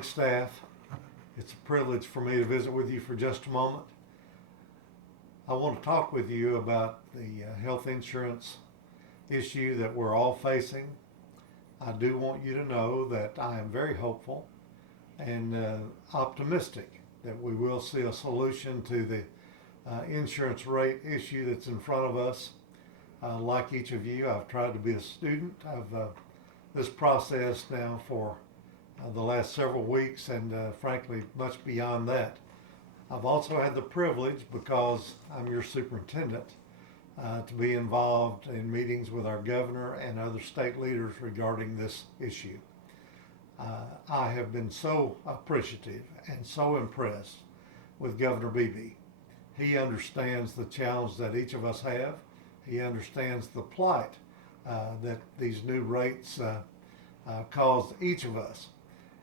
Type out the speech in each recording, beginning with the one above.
morning, staff. It's a privilege for me to visit with you for just a moment. I want to talk with you about the health insurance issue that we're all facing. I do want you to know that I am very hopeful and optimistic that we will see a solution to the insurance rate issue that's in front of us. Like each of you, I've tried to be a student of this process now for the last several weeks and frankly much beyond that. I've also had the privilege, because I'm your superintendent, to be involved in meetings with our governor and other state leaders regarding this issue. I have been so appreciative and so impressed with Governor Beebe. He understands the challenge that each of us have. He understands the plight that these new rates cause each of us.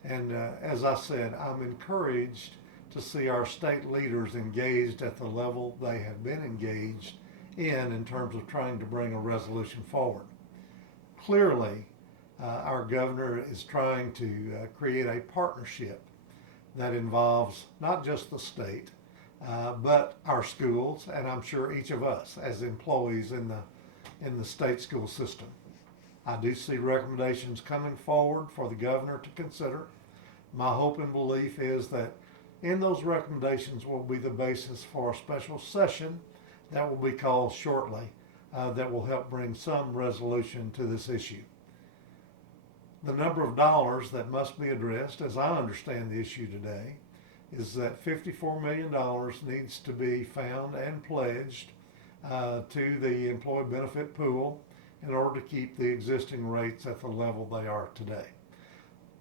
And as I said, I'm encouraged to see our state leaders engaged at the level they have been engaged in terms of trying to bring a resolution forward. Clearly, our governor is trying to create a partnership that involves not just the state, but our schools, and I'm sure each of us as employees in the state school system. I do see recommendations coming forward for the governor to consider. My hope and belief is that in those recommendations will be the basis for a special session that will be called shortly that will help bring some resolution to this issue. The number of dollars that must be addressed, as I understand the issue today, is that $54 million needs to be found and pledged to the employee benefit pool in order to keep the existing rates at the level they are today.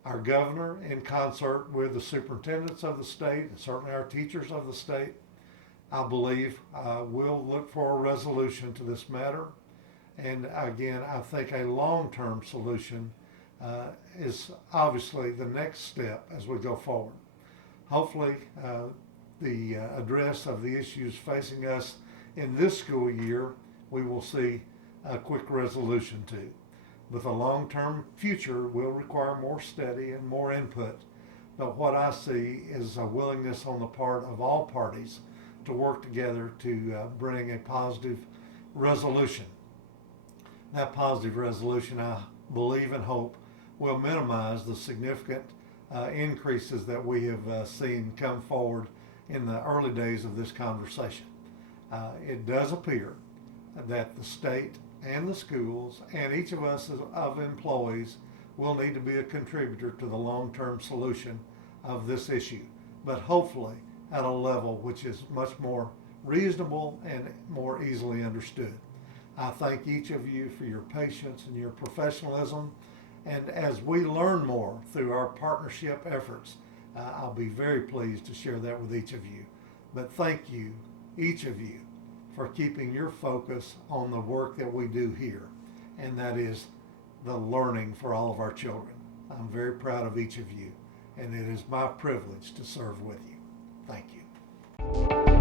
Our governor, in concert with the superintendents of the state and certainly our teachers of the state, I believe will look for a resolution to this matter. And again, I think a long-term solution is obviously the next step as we go forward. Hopefully, the address of the issues facing us in this school year, we will see a quick resolution to. But the long-term future will require more study and more input. But what I see is a willingness on the part of all parties to work together to bring a positive resolution. That positive resolution, I believe and hope, will minimize the significant increases that we have seen come forward in the early days of this conversation. It does appear that the state and the schools and each of us of employees will need to be a contributor to the long-term solution of this issue, but hopefully at a level which is much more reasonable and more easily understood. I thank each of you for your patience and your professionalism, and as we learn more through our partnership efforts, I'll be very pleased to share that with each of you. But thank you, each of you, for keeping your focus on the work that we do here, and that is the learning for all of our children. I'm very proud of each of you, and it is my privilege to serve with you. Thank you.